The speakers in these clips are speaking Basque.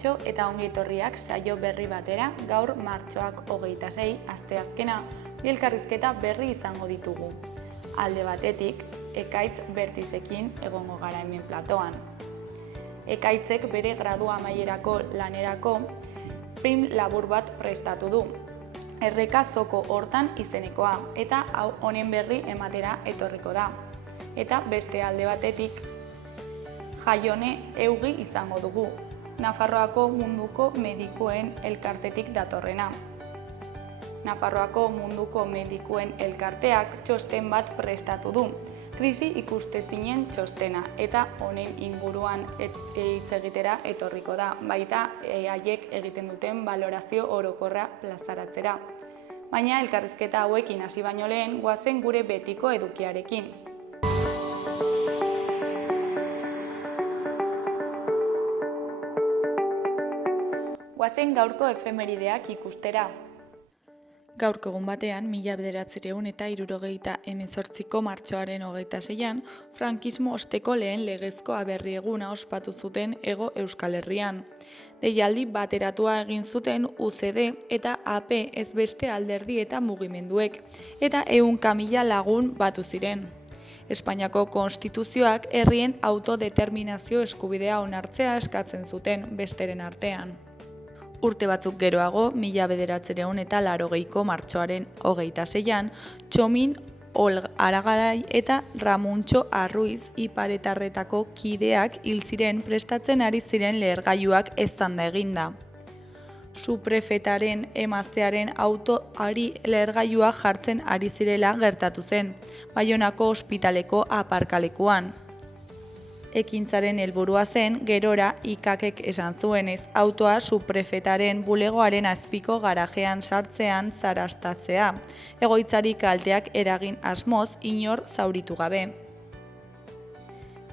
kaixo eta ongi etorriak saio berri batera. Gaur martxoak 26, asteazkena, bi elkarrizketa berri izango ditugu. Alde batetik, Ekaitz Bertizekin egongo gara hemen platoan. Ekaitzek bere gradu amaierako lanerako film labur bat prestatu du. Erreka zoko hortan izenekoa, eta hau honen berri ematera etorriko da. Eta beste alde batetik, Jaione Eugi izango dugu, Nafarroako Munduko Medikuen Elkartetik datorrena. Nafarroako Munduko Medikuen Elkarteak txosten bat prestatu du, krisi ikustezinen txostena, eta honen inguruan hitz egitera etorriko da, baita haiek egiten duten balorazio orokorra plazaratzera. Baina elkarrizketa hauekin hasi baino lehen, goazen gure betiko edukiarekin. Goazen gaurko efemerideak ikustera. Gaurko egun batean, 1978ko martxoaren 26an, frankismo osteko lehen legezko aberri eguna ospatu zuten Hego Euskal Herrian. Deialdi bateratua egin zuten UCD eta AP ezbeste alderdi eta mugimenduek, eta 100.000 lagun batu ziren. Espainiako konstituzioak herrien autodeterminazio eskubidea onartzea eskatzen zuten besteren artean. Urte batzuk geroago, 1980ko martxoaren 26an, Txomin Aragarai eta Ramuntxo Arruiz iparetarretako kideak hil ziren prestatzen ari ziren lehergailuak eztanda eginda. Suprefetaren emaztearen autoari lehergailua jartzen ari zirela gertatu zen, Baionako ospitaleko aparkalekuan. Ekintzaren helburua zen, gerora Ikakek esan zuenez, autoa suprefetaren bulegoaren azpiko garajean sartzean zarastatzea, egoitzari kalteak eragin asmoz inor zauritu gabe.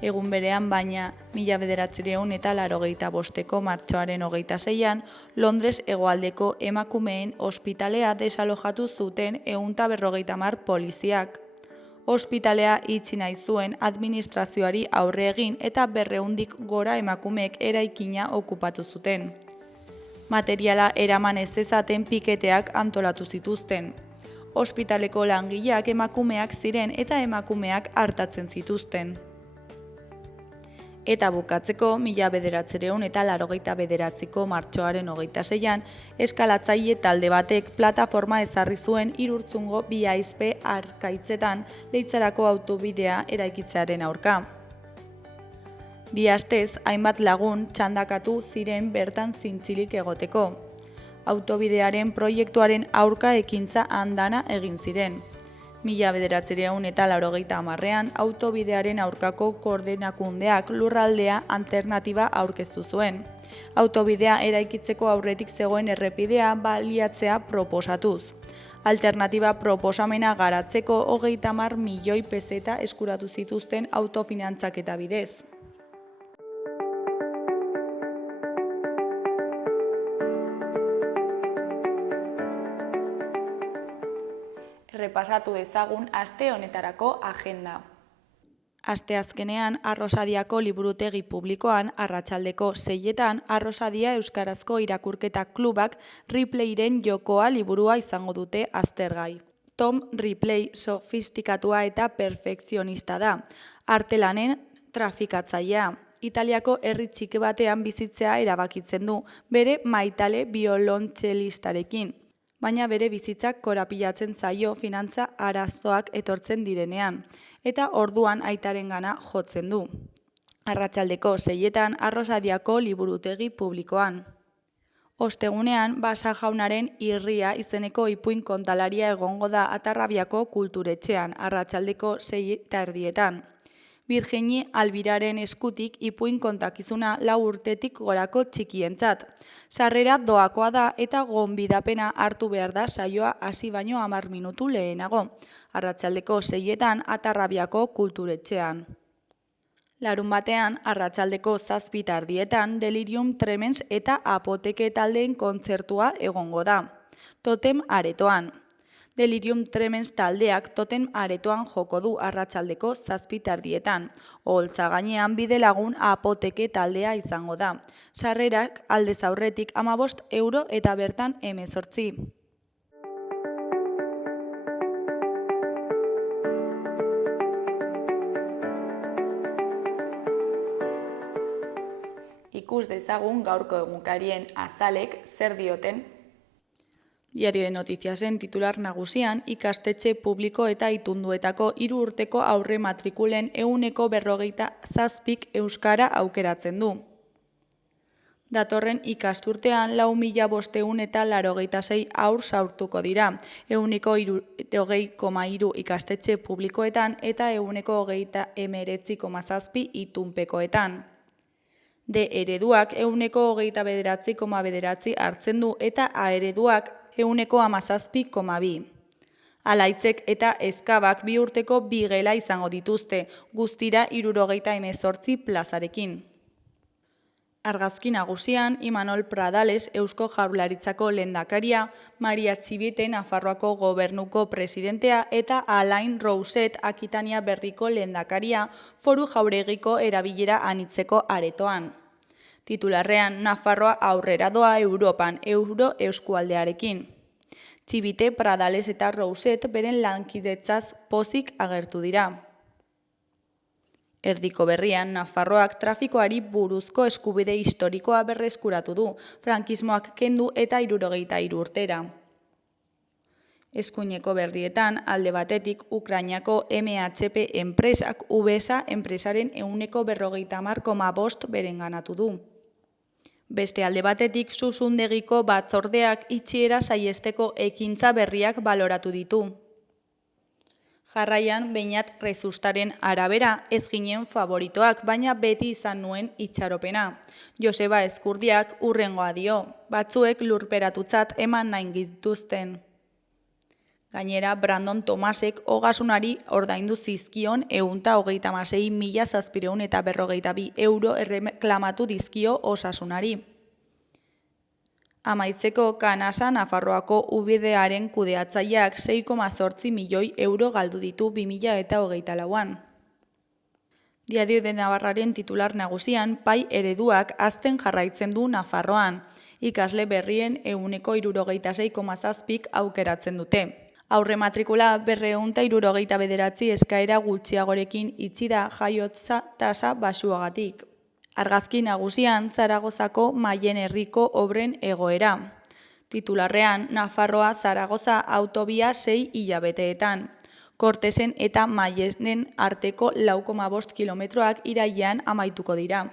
Egun berean baina, 1985ko martxoaren 26an, Londres hegoaldeko emakumeen ospitalea desalojatu zuten 150 poliziak. Ospitalea itxi nahi zuen administrazioari aurre egin eta 200 gora emakumeek eraikina okupatu zuten. Materiala eraman ez ezaten piketeak antolatu zituzten. Ospitaleko langileak emakumeak ziren eta emakumeak hartatzen zituzten. Eta bukatzeko, 1989ko martxoaren 26an, eskalatzaile talde batek plataforma ezarri zuen Irurtzungo bi aizpe Arkaitzetan Leitzarako autobidea eraikitzearen aurka. Bi astez, hainbat lagun txandakatu ziren bertan zintzilik egoteko. Autobidearen proiektuaren aurka ekintza andana egin ziren. 1990an autobidearen aurkako koordinakundeak lurraldea alternatiba aurkeztu zuen. Autobidea eraikitzeko aurretik zegoen errepidea baliatzea proposatuz. Alternatiba proposamena garatzeko 30 milioi peseta eskuratu zituzten autofinantzaketa bidez. Repasatu dezagun aste honetarako agenda. Asteazkenean, Arrosadiako liburutegi publikoan, arratsaldeko 6etan, Arrosadia Euskarazko Irakurketa Klubak Ripleyren jokoa liburua izango dute aztergai. Tom Ripley sofistikatua eta perfekzionista da, artelanen trafikatzailea. Italiako herri txiki batean bizitzea erabakitzen du, bere maitale biolontxelistarekin. Baina bere bizitzak korapilatzen zaio finantza arazoak etortzen direnean, eta orduan aitarengana jotzen du. Arratsaldeko 6etan Arrosadiako liburutegi publikoan. Ostegunean, Basa Jaunaren Irria izeneko ipuin kontalaria egongo da Atarrabiako kulturetxean, arratsaldeko 6:30. Virgini Albiraren eskutik ipuin kontakizuna 4 urtetik gorako txikientzat. Sarrera doakoa da eta gonbidapena hartu behar da saioa hasi baino 10 minutu lehenago. Arratsaldeko 6etan Atarrabiako kulturetxean. Larunbatean, arratsaldeko 7:30 Delirium Tremens eta Apoteke taldeen kontzertua egongo da. Totem aretoan. Delirium Tremens taldeak totem aretoan joko du arratsaldeko 7:30. Oholtza gainean Bidelagun apoteke taldea izango da. Sarrerak aldez aurretik 15 euro eta bertan 18. Ikus dezagun gaurko egunkarien azalek zer dioten. Diario de Noticiasen titular nagusian, ikastetxe publiko eta itunduetako 3 urteko aurre matrikulen 47%k euskara aukeratzen du. Datorren ikasturtean 4.586 haur sartuko dira, 20,3 ikastetxe publikoetan eta 29,7 itunpekoetan. D ereduak 29,9 hartzen du eta A ereduak 17,2. Alaitzek eta ezkabak 2 urteko 2 gela izango dituzte, guztira 78 plazarekin. Argazki nagusian, Imanol Pradales Eusko Jaurlaritzako lehendakaria, Maria Txibite Nafarroako Gobernuko presidentea eta Alain Rousset Akitania Berriko lehendakaria Foru Jauregiko erabilera anitzeko aretoan. Titularrean, Nafarroa aurrera doa Europan, euro-eskualdearekin. Txibite, Pradales eta Rousset beren lankidetzaz pozik agertu dira. Erdiko berrian, Nafarroak trafikoari buruzko eskubide historikoa berreskuratu du, frankismoak kendu eta 73 urtera. Eskuineko berrietan, alde batetik, Ukrainako MHP enpresak UBESA enpresaren 40,5% berenganatu du. Beste alde batetik, Zuzundegiko batzordeak itxiera saihesteko ekintza berriak baloratu ditu. Jarraian, Beñat Rezustaren arabera ez ginen favoritoak, baina beti izan nuen itxaropena. Joseba Ezkurdiak hurrengoa dio, batzuek lurperatutzat eman nahi gintuzten. Gainera, Brandon Tomasek ogasunari ordaindu zizkion 136.742 euro erreklamatu dizkio osasunari. Amaitzeko, Kanasa Nafarroako UBD-aren kudeatzaileak 6,8 milioi euro galdu ditu 2024an. Diario de Navarraren titular nagusian, pai ereduak hazten jarraitzen du Nafarroan. Ikasle berrien 76,7%k aukeratzen dute. Aurre matrikula 269 eskaera gutxiagorekin itxi da jaiotza tasa baxuagatik. Argazki nagusian, Zaragozako Maien herriko obren egoera. Titularrean, Nafarroa Zaragoza autobia 6 hilabeteetan. Kortesen eta Maienen arteko 4,5 kilometroak irailean amaituko dira.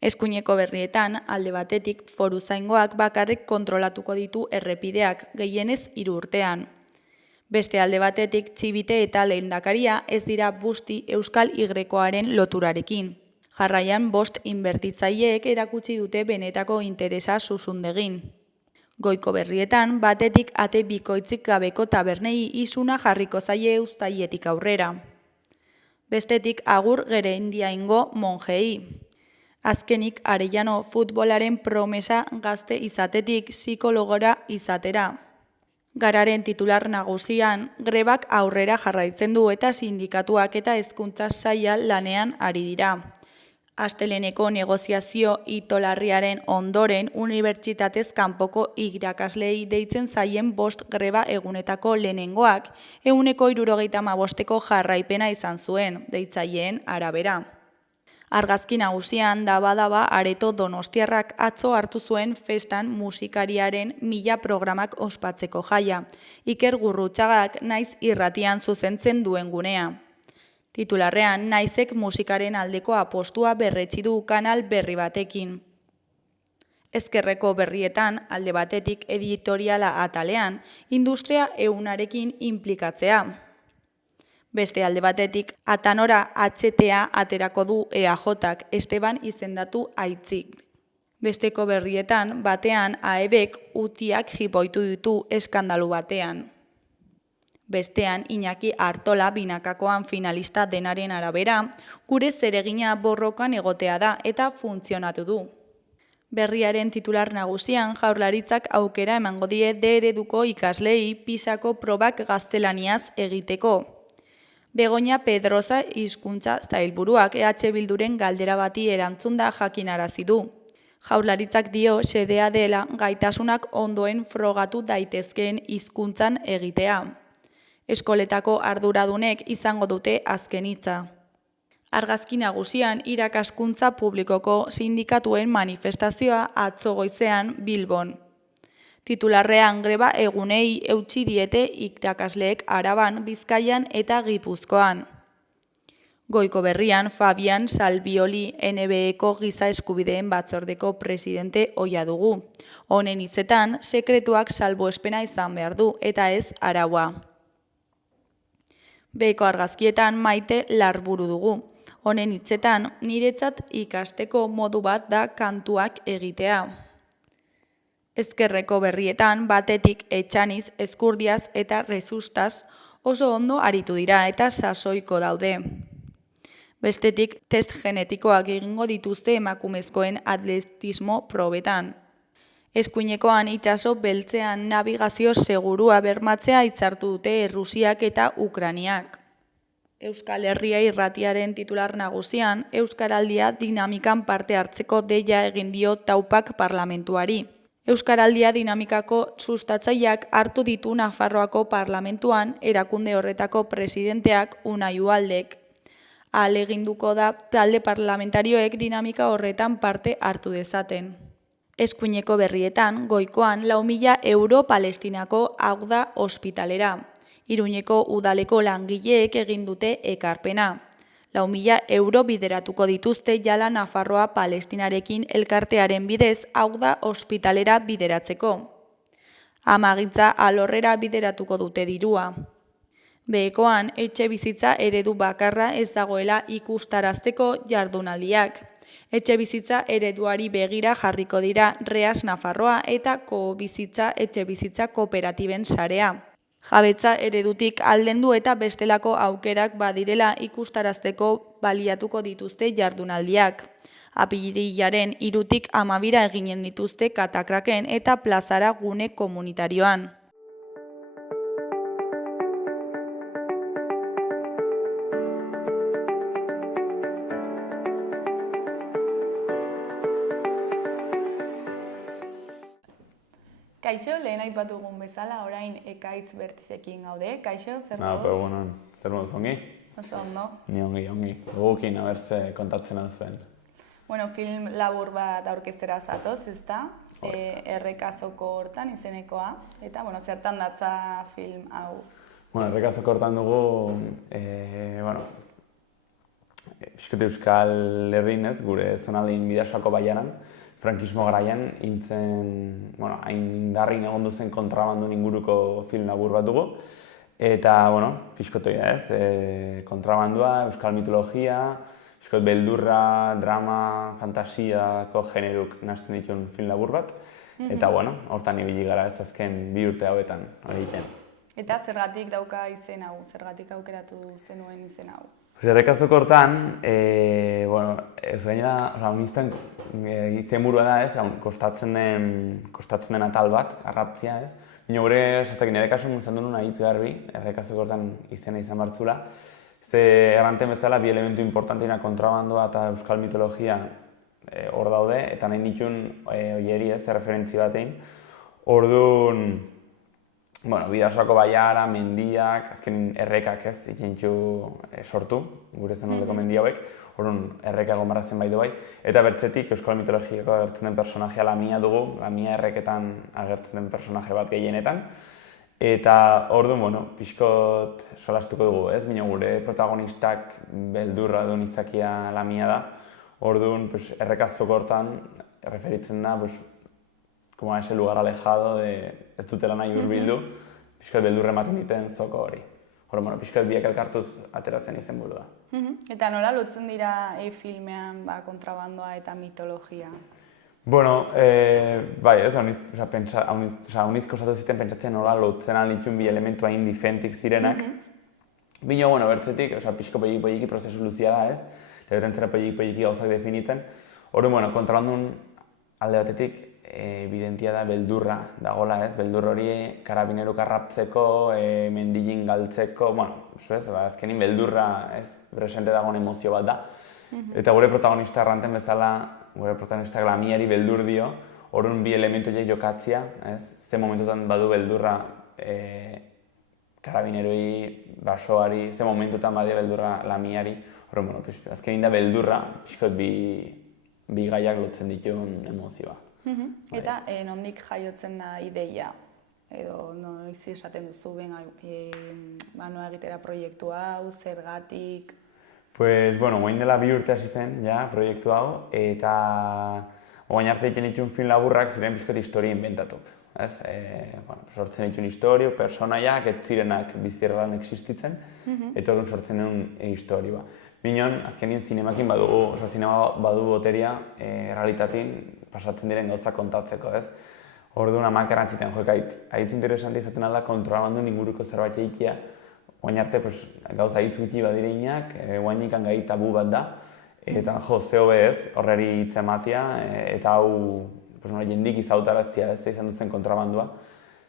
Eskuineko berrietan, alde batetik, foruzaingoak bakarrik kontrolatuko ditu errepideak, gehienez 3 urtean. Beste alde batetik, Txibite eta lehendakaria ez dira busti Euskal Y-aren loturarekin. Jarraian 5 inbertitzaileek erakutsi dute benetako interesa Zuzundegin. Goiko berrietan, batetik ate bikoitzik gabeko tabernei isuna jarriko zaie uztailetik aurrera. Bestetik agur Gerediaingo monjei. Azkenik, Arellano futbolaren promesa gazte izatetik psikologora izatera. Gararen titular nagusian, grebak aurrera jarraitzen du eta sindikatuak eta hezkuntza saila lanean ari dira. Asteleneko negoziazio itolarriaren ondoren unibertsitatez kanpoko irakaslei deitzen zaien 5 greba egunetako lehenengoak 175%ko jarraipena izan zuen, deitzaileen arabera. Argazki nagusian daba areto donostiarrak atzo hartu zuen festan musikariaren 1000 programak ospatzeko jaia. Iker Gurrutxagak Naiz irratian zuzentzen duen gunea. Titularrean, Naizek musikaren aldeko apostua berretsi du kanal berri batekin. Ezkerreko berrietan, alde batetik editoriala atalean, industria ehunarekin inplikatzea. Beste alde batetik, Atanora HTA aterako du EAJak Esteban izendatu aitzik. Besteko berrietan, batean AEBek utiak jipoitu ditu eskandalu batean. Bestean, Iñaki Artola binakakoan finalista denaren arabera, gure zeregina borrokan egotea da eta funtzionatu du. Berriaren titular nagusian Jaurlaritzak aukera emango die D ereduko ikasleei PISako probak gaztelaniaz egiteko. Begoña Pedroza hizkuntza sailburuak EH Bilduren galdera bati erantzunda jakinarazi du. Jaurlaritzak dio xedea dela gaitasunak ondoen frogatu daitezkeen hizkuntzan egitea. Eskoletako arduradunek izango dute azken hitza. Argazki nagusian irakaskuntza publikoko sindikatuen manifestazioa atzo goizean Bilbon. Titularrean greba egunei eutsi diete irakasleek Araban, Bizkaian eta Gipuzkoan. Goiko berrian Fabian Salvioli NBEko giza eskubideen batzordeko presidente ohia dugu. Honen hitzetan, sekretuak salbuespena izan behar du eta ez araua. Beko argazkietan Maite Larburu dugu. Honen hitzetan, niretzat ikasteko modu bat da kantuak egitea. Ezkerreko berrietan, batetik Etxaniz, Ezkurdiaz eta Rezustaz oso ondo aritu dira eta sasoiko daude. Bestetik, test genetikoak egingo dituzte emakumezkoen atletismo probetan. Eskuinekoan itsaso beltzean nabigazio segurua bermatzea hitzartu dute Errusiak eta Ukrainiak. Euskal Herria irratiaren titular nagusian, Euskaraldia dinamikan parte hartzeko deia egin dio Taupak parlamentuari. Euskaraldia dinamikako sustatzaileak hartu ditu Nafarroako parlamentuan erakunde horretako presidenteak Unai Ualdek. Ahaleginduko da talde parlamentarioek dinamika horretan parte hartu dezaten. Eskuineko berrietan, goikoan 4.000 euro Palestinako Auda ospitalera. Iruñeko udaleko langileek egin dute ekarpena. 4.000 euro bideratuko dituzte jala Nafarroa Palestinarekin elkartearen bidez Auda ospitalera bideratzeko. Amagintza alorrera bideratuko dute dirua. Behekoan, etxe bizitza eredu bakarra ez dagoela ikustarazteko jardunaldiak. Etxe bizitza ereduari begira jarriko dira Reas Nafarroa eta Koobizitza etxe bizitza kooperatiben sarea. Jabetza eredutik aldendu eta bestelako aukerak badirela ikustarazteko baliatuko dituzte jardunaldiak. Apirilaren 3tik 12 eginen dituzte Katakraken eta Plazara gune komunitarioan. Kaixo, lehen aipatu egun bezala, orain ekaitz bertizekin gaude. Kaixo, zer moduz? Egunon, zer moduz ongi? Oso ondo. Ni ongi. Gukin abertze kontatzen zuen. Bueno, film labur bat aurkeztera zatoz, ezta? Errekazoko hortan izenekoa. Eta, zertan datza film hau? Errekazoko hortan dugu, pixkote Euskal Herrin ez, gure zonaldein Bidasoako baiaran, frankismo garaian, hain indarrin egon duzen kontrabandun inguruko film labur bat dugu. Eta, pixkotoia ez, kontrabandua, euskal mitologia, pixkot beldurra, drama, fantasiako generuk nazten dituen film labur bat. Eta, hortan ibili gara ez azken 2 urte hauetan, hori egiten. Eta zergatik dauka izen hau, zergatik aukeratu zenuen izen hau? Errekazoko hortan, ez gainera, unizten izenburua da ez, kostatzen den atal bat, arraptzia ez. Baina gure, nire kasuan izan duen ahitz garbi, errekazoko hortan izena izan bartzula. Ze erranten bezala, bi elementu importanteina kontrabandoa eta euskal mitologia hor daude, eta nahi ditun oieri ez, referentzi batein. Orduan, Bidasoako baiara, mendiak, azken errekak ez, itxentxu sortu, gure zenoleko mendi hauek, orduan erreka egon barrazen bai du bai. Eta bertzetik, euskal mitologiako agertzen den personajea Lamia dugu, Lamia erreketan agertzen den personaje bat gehienetan. Eta orduan, pixkot solastuko dugu ez, baina gure protagonistak beldurra duen izakia Lamia da. Orduan, errekazoko hortan referitzen da, como a ese lugar alejado de ez dutela nahi hurbildu, pixkat beldurra ematen diten zoko hori. Pixkat biak elkartuz ateratzen izenburua. Eta nola lotzen dira filmean kontrabandoa eta mitologia? Bai, ez, hauniz kostatu ziten pentsatzen nola lotzen alitun bi elementu hain diferentik zirenak. Bino, bertzetik, pixko polliki prozesu luzia da, ez? Eta zera polliki gauzak definitzen. Kontrabandun alde batetik, evidentia da beldurra dagola, ez? Beldur hori karabineruk arraptzeko, mendilin galtzeko, bueno, azkenin beldurra, ez? Presente dagoen emozio bat da. Eta gure protagonista erranten bezala, gure protagonistak lamiari beldur dio, orduan bi elementu horiek jokatzia, ez? Ze momentutan badu beldurra karabineroi, basoari, ze momentutan badio beldurra lamiari, orduan, azkenin da beldurra, pixkot bi gaiak lotzen dituen emozioa. Eta nondik jaiotzen da ideia? Edo noiz esaten duzu, noa egitera proiektu hau, zergatik? Pues, bueno, guain dela 2 urte hasi zen, ja, proiektu hau, eta guain arte egiten dituen film laburrak ziren pixkot historia inventatuk. Sortzen dituen historio, personaiak, ez zirenak bizierran existitzen, eta orduan sortzen duen historioa. Minon, azkenin zinemakin zinema badu boteria realitatin pasatzen diren gauzak kontatzeko, ez? Orduan amak errantziten joek haitz interesante izaten alda kontrabandun inguruko zerbait egitea. Guain arte gauza hitz gutxi badireinak, guainikan gai tabu bat da. Eta zeo ez, horreri hitz ematea, eta hau jendik izautaraztia ez izan duzen kontrabandua.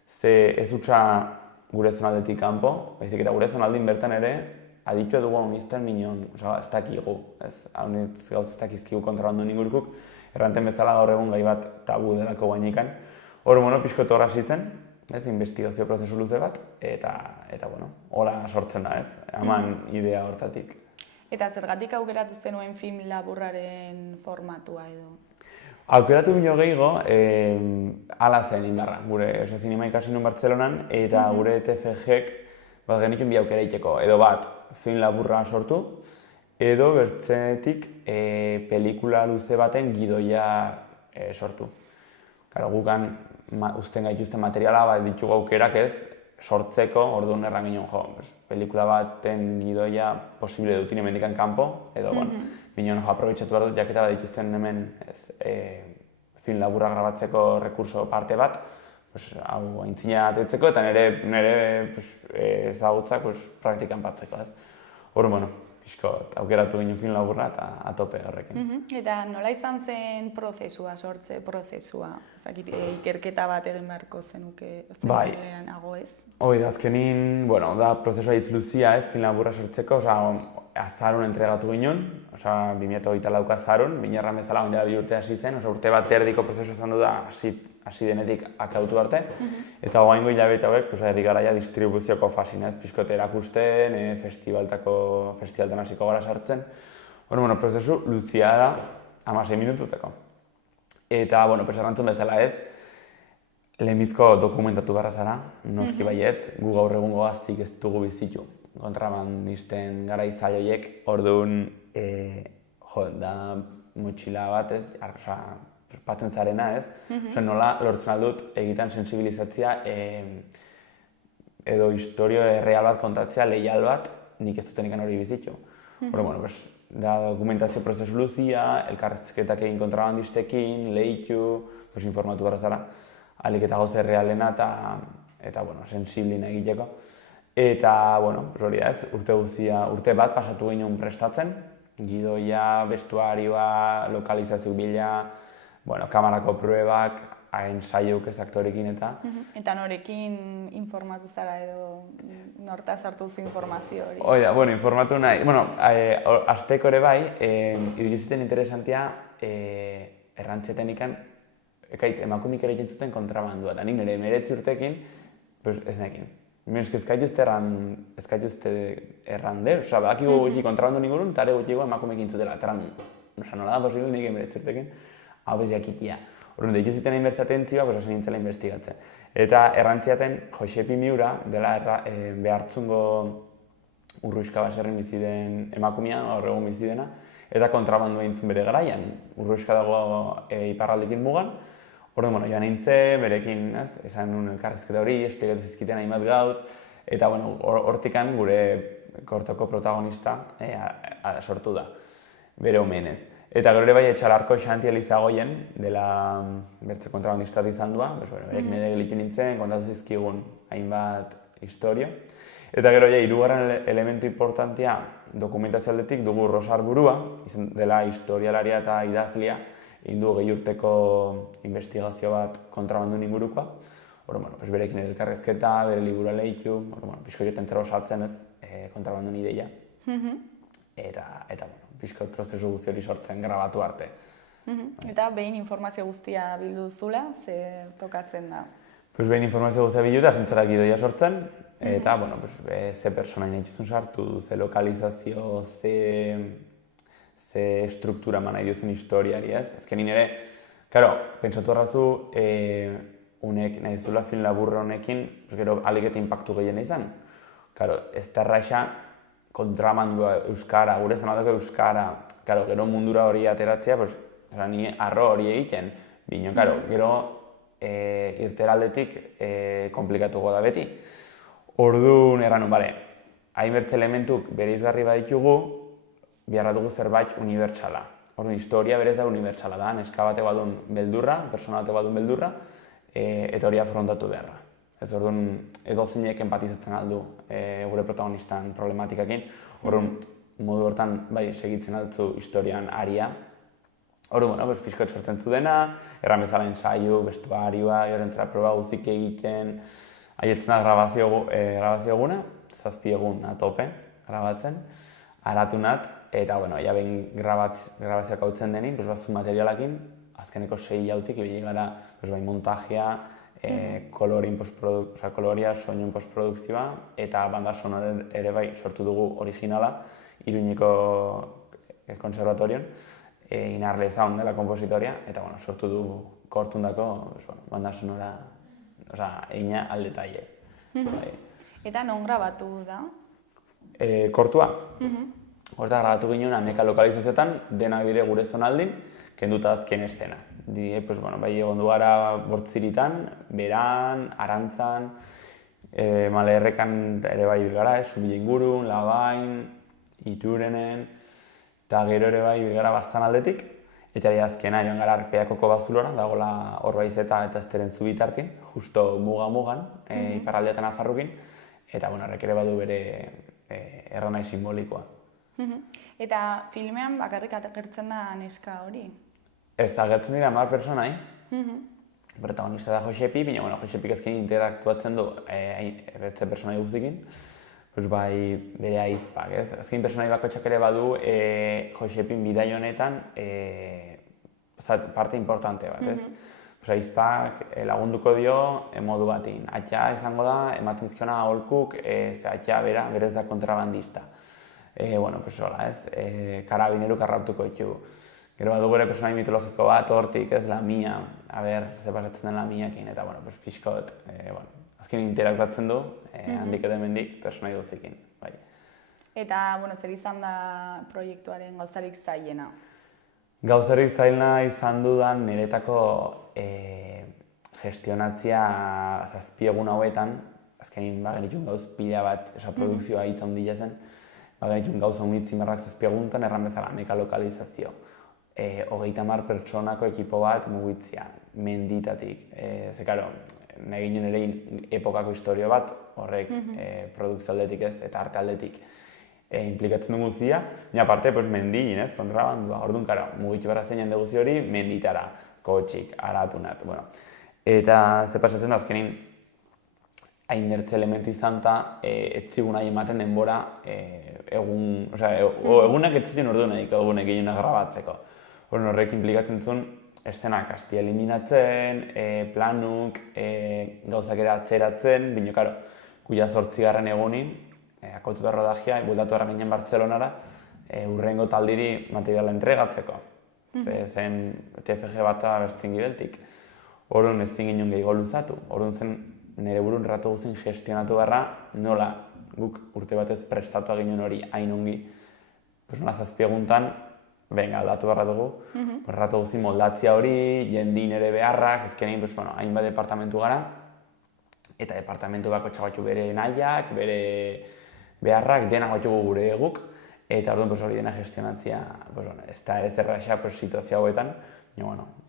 Ze ez utza gure zonaldetik kanpo, baizik eta gure zonaldin bertan ere, aditua dugu honizten minon, ez dakigu, gauz ez dakizkigu kontrabandun ingurukuk, erranten bezala gaur egun gai bat tabu delako guainikan. Hor, pixko torra zitzen, investigazio prozesu luze bat, eta hola sortzen da, ez? Haman idea hortatik. Eta zergatik aukeratu zenuen film laburraren formatua edo? Aukeratu bino gehiago, ala zen inbarra, gure zinema ikasi nun Bartzelonan, eta gure TFG-ek bat genituen bi aukera iteko, edo bat film laburra sortu, edo bertzetik pelikula luze baten gidoia sortu. Gukan uzten gaituzten materiala bat ditugu aukerak ez sortzeko, orduan erran ginen pelikula baten gidoia posible dutin emendikan kanpo, edo ginen aprobetxatu behar dut jaketa bat dituzten hemen film laburra grabatzeko rekurso parte bat, hau aintzina atetzeko eta nire ezagutzak praktikan batzeko, ez? Orduan, pixkot, aukeratu ginen film laburra eta atope horrekin. Eta nola izan zen prozesua, sortze prozesua? Ikerketa bat egin beharko zenuke zenukeago ez? Hoi da, azkenin, da prozesua hitz luzia ez, film laburra sortzeko, azarun entregatu ginen, 2024 azarun, binerran bezala ondela 2 urte hasi zen, urte bat erdiko prozesu izan du da hasi denetik akautu arte, eta goaingo hilabete hauek, herri garaia distribuzioko fasin, pixkote erakusten, festivaltan hasiko gara sartzen. Prozesu luzia da 16 minututeko. Eta, errantzun bezala ez, lehenbizko dokumentatu barra zara, noski baietz, gu gaur egungo gaztik ez dugu bizitu. Kontrabandisten gara izaioiek, orduan, da motxila bat ez, patzen zarena ez, nola lortzen aldut egiten sensibilizatzea edo historio real bat kontatzea, leial bat, nik ez dutenik hori bizitu. Da dokumentazio prozesu luzia, elkarrizketak egin kontrabandistekin, lehitu, informatu barra zara, alik eta gauze realena eta sensiblina egiteko. Eta, hori da ez, urte bat pasatu ginen prestatzen, gidoia, bestuarioa, lokalizazio bila, kamarako pruebak, ensaiok ez aktorekin eta... Eta norekin informatu zara edo nortaz hartu zu informazio hori? Oida, informatu nahi. Azteko ere bai, iduriziten interesantia errantzeten ikan, emakumik ere jentzuten kontrabandua, eta nik nire 19 urtekin, ez nekin. Ezkaituzte errande, badakigu gutxi kontrabandu ningurun, eta ere gutxi emakumekin zutela, eta nola da posible nik 19 urtekin, hau bez jakitia. Horren, deitu ziten inbertza atentzioa, hasi nintzela investigatzen. Eta errantziaten, Josepi Miura, dela behartzungo Urruiska baserrin biziden emakumea, gaur egun bizidena, eta kontrabandu egintzun bere garaian. Urruiska dago iparraldekin mugan. Horren, joan nintzen, berekin, esan nuen elkarrizketa hori, esplikatu zizkiten hainbat gauz, eta hortikan gure kortoko protagonista sortu da, bere omenez. Eta gero ere bai Etxalarko Xanti Elizagoien, dela bertze kontrabandistat izan dua, berekin ere gelitu nintzen, kontatu zizkigun hainbat historio. Eta gero hirugarren elementu importantia dokumentazio aldetik dugu Rosa Arburua, dela historialaria eta idazlia, egin du 20 urteko investigazio bat kontrabanduen ingurukoa. Bueno, berekin elkarrezketa, bere liburua lehitu, pixko joten zera osatzen ez, kontrabanduen ideia. Eta pixko prozesu guzti hori sortzen grabatu arte. Eta behin informazio guztia bildu zula, ze tokatzen da? Behin informazio guztia bildu eta zintzarak gidoia sortzen, eta ze persona nahi dituzun sartu, ze lokalizazio, ze struktura eman nahi duzun historiari ez. Ezkenin ere, pentsatu arrazu, unek nahi zula film laburra honekin, gero alik eta impactu gehiena izan. Ez da erraixa kontramandua euskara, gure zanatoko euskara, gero mundura hori ateratzea, ni arro hori egiten, bino, gero irteraldetik komplikatuko da beti. Orduan erran, hainbertze elementuk bereizgarri baditugu, biharra dugu zerbait unibertsala. Orduan, historia berez da unibertsala da, neska bate badun beldurra, persona bate badun beldurra, eta hori afrontatu beharra. Ez orduan, edozinek empatizatzen aldu gure protagonistan problematikakin. Orduan, modu hortan segitzen altzu historian aria. Orduan, pixkoet sortzen zu dena, erran bezala ensaiu, bestuarioa, joren zera proba guzik egiten, aietzen da grabazio eguna, 7 egun atope grabatzen, aratu nat, eta ja behin grabazioak hautzen denin, batzu materialakin, azkeneko 6 jautik, ibili gara montajea, koloria, soinun postprodukzioa, eta banda sonora ere sortu dugu originala, Iruñeko konservatorion, Inarle Zaun dela kompositoria, eta sortu du kortundako banda sonora egina aldetaile. Eta non grabatu da? Kortua. Horta grabatu ginen ameka lokalizazioetan, denak dire gure zonaldin, kenduta azken estena. Bai egon du gara Bortziritan, Beran, Arantzan, Malerrekan ere bai bilgara, Zubila ingurun, Labain, Iturenen, eta gero ere bai bilgara Baztan aldetik. Eta azkena joan gara Arpeakoko bazulora, dagoela Orbaizeta eta Ezteren Zubitartin, justo muga-mugan, iparraldeetan Nafarrukin, eta horrek ere badu bere erranai simbolikoa. Eta filmean bakarrik agertzen da neska hori? Ez da, agertzen dira 10 personai. Protagonista da Josepi, baina Josepik azken interaktuatzen du beste personai guztikin. Bai, bere ahizpak, ez? Azken personai bakotxak ere badu Josepin bidai honetan parte importante bat, ez? Ahizpak lagunduko dio modu batin. Atxa izango da, ematen zizkiona aholkuk, ze atxa berez da kontrabandista. Hola, ez? Karabineru karraptuko ditugu. Gero badu gure personai mitologiko bat, hortik, ez, Lamia, ze pasatzen den Lamiakin, eta, pixkot, azken interaktatzen du, handik edo hemendik, personai guztikin, bai. Eta, zer izan da proiektuaren gauzarik zailena? Gauzarik zailena izan dudan niretako gestionatzia 7 egun hauetan, azkenin genitxun gauz pila bat, produkzioa hitz handia zen, genitxun gauza unitzi marrak 7 eguntan, erran bezala, ameka lokalizazio. 30 pertsonako ekipo bat mugitzea, menditatik. Nahi ginen ere epokako historio bat, horrek produkzio aldetik ez, eta arte aldetik implikatzen du guztia. Baina aparte, mendin, ez, kontrabandua. Orduan, mugitu behar zeinen de guzti hori, menditara, kotxik, aratunat. Eta ze pasatzen da, azkenin, hainbertze elementu izan eta ez zigun nahi ematen denbora egunak ez ziren ordu nahiko egunek gehiena grabatzeko. Horrek implikatzen zuen eszenak asti eliminatzen, planuk, gauzak ere atzeratzen, bino, guia 8. egunin, akotuta rodajia, bueltatu harra ginen Bartzelonara, urrengo taldiri materiala entregatzeko. Zen TFG bat abertzen gibeltik. Horren ez zinginen gehiago luzatu. Horren zen nire burun ratu guzin gestionatu beharra, nola guk urte batez prestatua ginen hori hain ongi. Nola 7 eguntan, aldatu beharra dugu. Ratu guzin moldatzia hori, jendin ere beharrak, zezkenein hainbat departamentu gara. Eta departamentu bako txabatxu bere nahiak, bere beharrak, denak batxugu gure guk. Eta orduan hori dena gestionatzia, ez da ez erraxa situazio hauetan,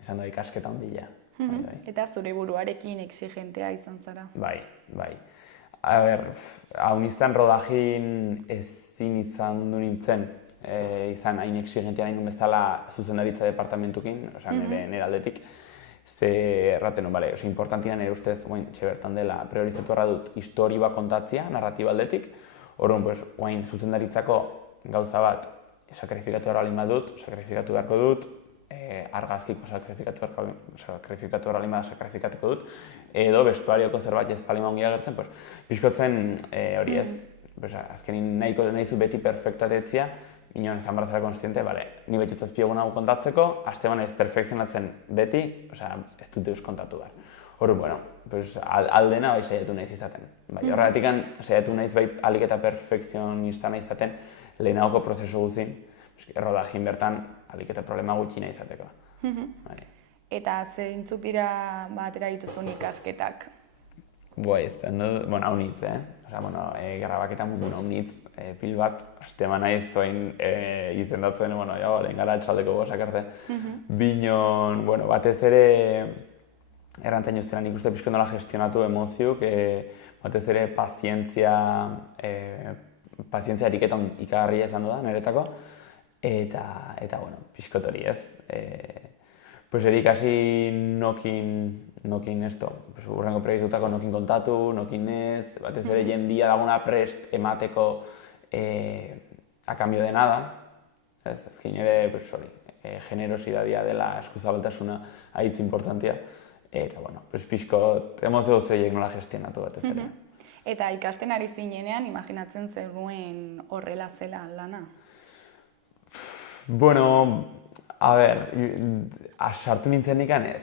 izan da ikasketa ondila. Eta zure buruarekin exigentea izan zara? Bai. Hau nizten rodajin ezin izan du nintzen izan hain exigentia nahi nun bezala zuzendaritza departamentukin, osea, nire aldetik. Ze erraten, bale, oso importantina nire ustez, guain, bertan dela, priorizatu erra dut histori bat kontatzea, narratiba aldetik. Orduan, pues, guain, zuzendaritzako gauza bat sakrifikatu erra alin badut, sakrifikatu beharko dut, argazkiko sakrifikatu erra alin bada sakrifikatuko dut, edo bestuarioko zerbait ez palima ongi agertzen, pues, pixkotzen hori ez, pues, azkenin nahizu beti perfektatetzia, inoan ezan barazara konstiente, ni beti zazpiogun hau kontatzeko, azte ez perfekzionatzen beti, ez dut deus kontatu behar. Horren, bueno, aldena bai saiatu nahiz izaten. Horregatik saiatu nahiz bai alik eta perfekzionista nahiz izaten lehenagoko prozesu guzin, errodajin bertan alik eta problema gutxi nahiz izateko. Eta zeintzuk dira atera dituzun ikasketak? Hau nitz, grabaketan mundu hau nitz, pil bat, aste naiz zoin izendatzen, lehen gara txaldeko gozak arte. Binon, batez ere, errantzen joztera nik uste pixko nola gestionatu emoziuk, batez ere pazientzia ariketan ikagarria izan da, niretako, eta, pixkot hori ez. Erikasi nokin esto, urrengo proiektutako nokin kontatu, nokin ez, batez ere jendia laguna prest emateko a cambio de nada, ezkin ere, generosidadia dela eskuzabaltasuna haitz importantia, eta, pixko, emozio zoiek nola gestionatu batez ere. Eta ikasten ari zinenean, imaginatzen zenuen horrela zela lana? A ber, sartu nintzen nikan ez.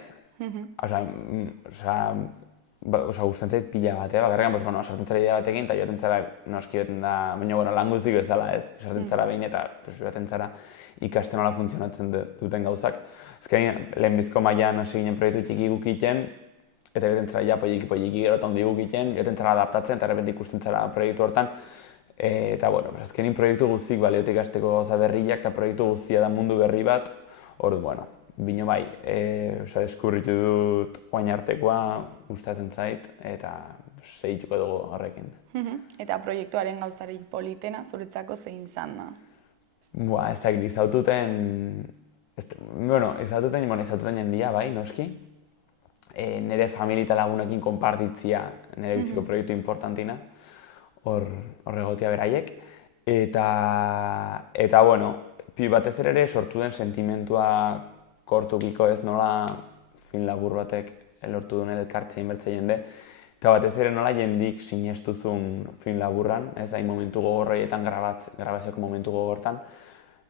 Gusten zait pila bat, bakarrean, sartzen zara idea batekin, eta joaten zara, noski joaten da, baina lan guztiko bezala ez, sartzen zara behin eta joaten zara ikasten nola funtzionatzen duten gauzak. Ezkerin, lehenbizko mailan hasi ginen proiektu txiki gukiten, eta joaten zara ja poliki gero eta ondi gukiten, joaten zara adaptatzen, eta errepente ikusten zara proiektu hortan. Eta, azkenin proiektu guztik baliotik ikasteko gauza berriak, eta proiektu guztia da mundu berri bat, orduan, bino bai, deskubritu dut oain artekoa, gustatzen zait, eta segituko dugu horrekin. Eta proiektuaren gauzarik politena zuretzako zein izan da? Ez dakit, izatuten jendia, bai, noski. Nire familia eta lagunekin konpartitzia nire biziko proiektu importantina, hor egotia beraiek. Eta, batez ere sortu den sentimentua kortukiko ez nola film labur batek lortu duen elkartzea inbertze jende. Eta batez ere nola jendik sinestuzun film laburran, ez hain momentu gogorroietan, grabazioko momentu gogortan,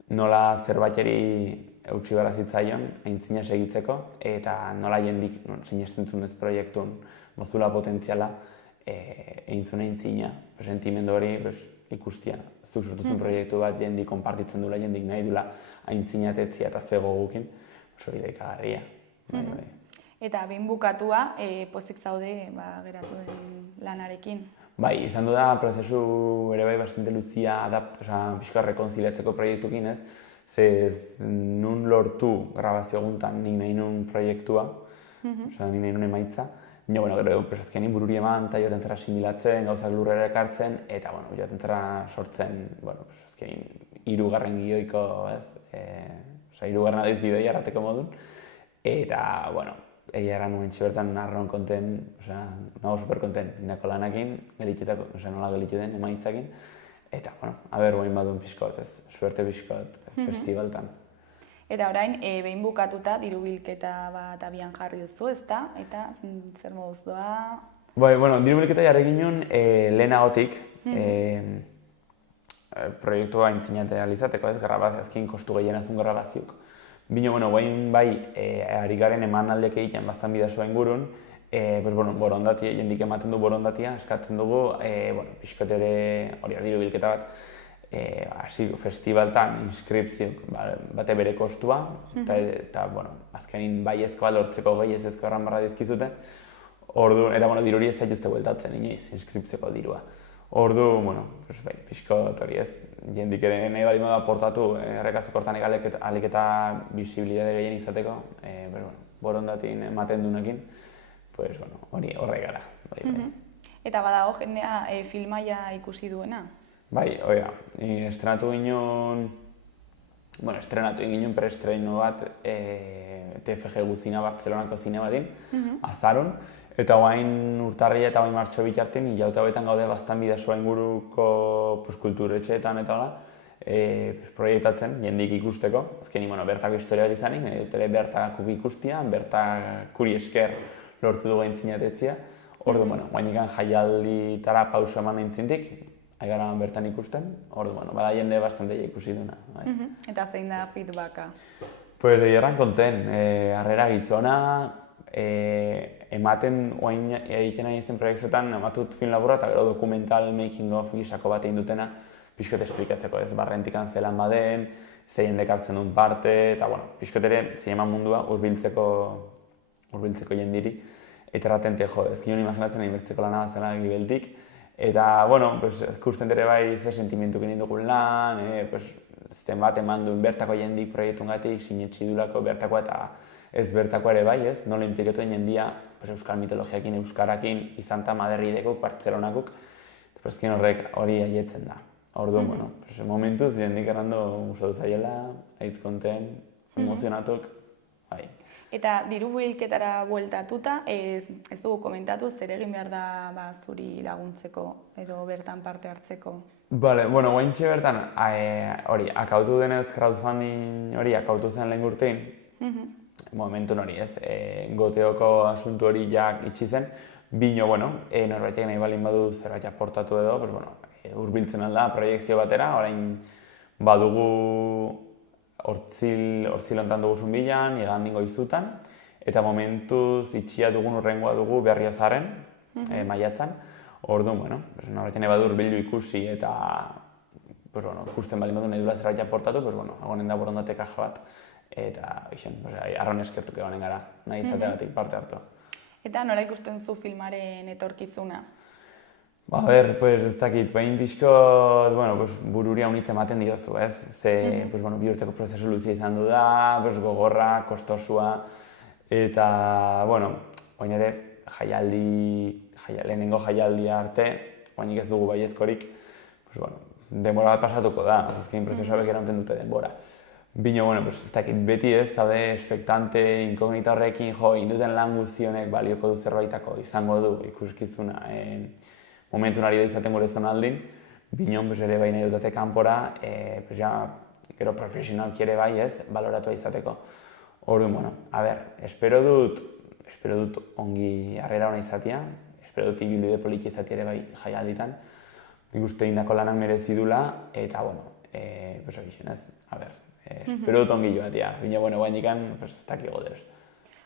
nola zerbaiteri eutsi bara zitzaion, aintzina segitzeko, eta nola jendik sinestentzun ez proiektun mozula potentziala eintzun aintzina, sentimendu hori ikustia. Zuk sortuzun proiektu bat jendik konpartitzen duela, jendik nahi duela aintzinatetzia eta zego gukin, hori da ikagarria. Eta behin bukatua, pozik zaude geratu den lanarekin? Bai, izan du da prozesu ere bai bastante luzia pixka rekonziliatzeko proiektukin ez, ze nun lortu grabazio eguntan nik nahi nun proiektua, nik nahi nun emaitza, gero azkenin bururi eman eta joaten zera similatzen, gauzak lurrera ekartzen, eta joaten zera sortzen, azkenin hirugarren gioiko, hirugarren aldiz bideia errateko modun, eta, egia erran nuen txibertan narron konten, nago superkonten indako lanakin, nola gelitu den emaitzakin, eta, guain baduen pixkot, suerte pixkot festivaltan. Eta orain, behin bukatuta dirubilketa bat abian jarri duzu, ezta? Eta zer moduz doa? Dirubilketa jarri ginen lehenagotik, proiektua aintzinate alizateko, azkin kostu gehienazun grabazioak. Bino, guain bai, ari garen eman aldek egiten bastan bidazoa ingurun, borondatia, jendik ematen du borondatia, eskatzen dugu, pixkotere hori dirubilketa bat, festivaltan inskripzioak bate bere kostua, eta azkenin baiezkoa lortzeko gehiezezko erran barra dizkizute, eta diruri ez zaituzte bueltatzen inoiz, inskripzioko dirua. Pixko hori ez, jendik ere nahi bali moda portatu, errekazteko hortan alik eta bisibilidade gehien izateko, borondatin ematen dunekin, hori horre gara. Eta badago jendea filmaia ikusi duena? Bai, estrenatu ginen estrenatu egin ginen preestreno bat TFG Guzina Bartzelonako zinemadin, azaron, eta oain urtarria eta oain martxo bitartin, hilauta hauetan gaude baztan bidasua inguruko kulturetxeetan eta hola, proiektatzen, jendik ikusteko. Azkenik, bertako historia bat izanik, dut ere bertakuk ikustia, bertakuri esker lortu dugu aintzinatetzia. Ordu, guainekan jaialditara pauso eman aintzintik, aigara bertan ikusten, ordu, bada jende bastante ikusi duna. Eta zein da feedbacka? Pues egeran konten, harrera gitzona, ematen oain egiten nahi zen proiektuetan, ematut film laburra eta gero dokumental making of gisako bat egin dutena, pixkot esplikatzeko ez, barrentikan zelan baden, zein dekartzen duen parte, eta pixkot ere zinema mundua hurbiltzeko jendiri, eta erratente jo, ez kinon imaginatzen nahi bertzeko lana bat zela gibeltik, eta, ikusten ere bai ze sentimentu ginen dugun lan, zenbat eman duen bertako jendik proiektungatik, sinetsi durako bertakoa eta ez bertakoa ere bai, ez, nola implikatuen jendia euskal mitologiakin, euskarakin, izan eta Madridekuk, Bartzelonakuk, eta horrek hori aietzen da. Orduan, momentuz jendik errando gustatu zaiela, aitz konten, emozionatuk, bai. Eta diru bilketara bueltatuta, ez dugu komentatu, zer egin behar da zuri laguntzeko edo bertan parte hartzeko? Bale, guaintxe bertan, hori, akautu denez crowdfunding hori, akautu zen lehen urtein, momentun hori ez, goteoko asuntu hori jak itxi zen, bino, norbaitek nahi balin badu zerbait aportatu edo, hurbiltzen alda proiektzio batera, orain badugu hortzil hontan dugu bilan, igandin goizutan, eta momentuz itxia dugun urrengoa dugu Berriozaren, maiatzan. Orduan, norbaitek nahi badu hurbildu ikusi eta ikusten balin badu nahi dula zerbait aportatu, agonen da borondate kaja bat. Eta, arron eskertuko egonen gara, nahi izateagatik parte hartu. Eta nola ikusten zu filmaren etorkizuna? Ez dakit, behin pixkot, bururia unitzen ematen diozu, ez? Ze, bi urteko prozesu luzia izan du da, gogorra, kostosua, eta, oin ere, lehenengo jaialdia arte, oinik ez dugu baiezkorik, denbora bat pasatuko da, azazkein prozesua bek eraunten dute denbora. Bino, ez dakit, beti ez, zaude espektante, inkognita horrekin, induten lan guztionek balioko du zerbaitako, izango du ikuskizuna. Momentu nari da izaten gure zonaldin, binon ere bai nahi dutate kanpora, gero profesionalki ere bai ez, baloratua izateko. Orduan, espero dut ongi harrera hona izatea, espero dut ibilbide politi izatea ere bai jaialditan, nik uste indako lanak merezi dula, eta, espero dut ongi joatea, bina, guainikan, ez dakit godez.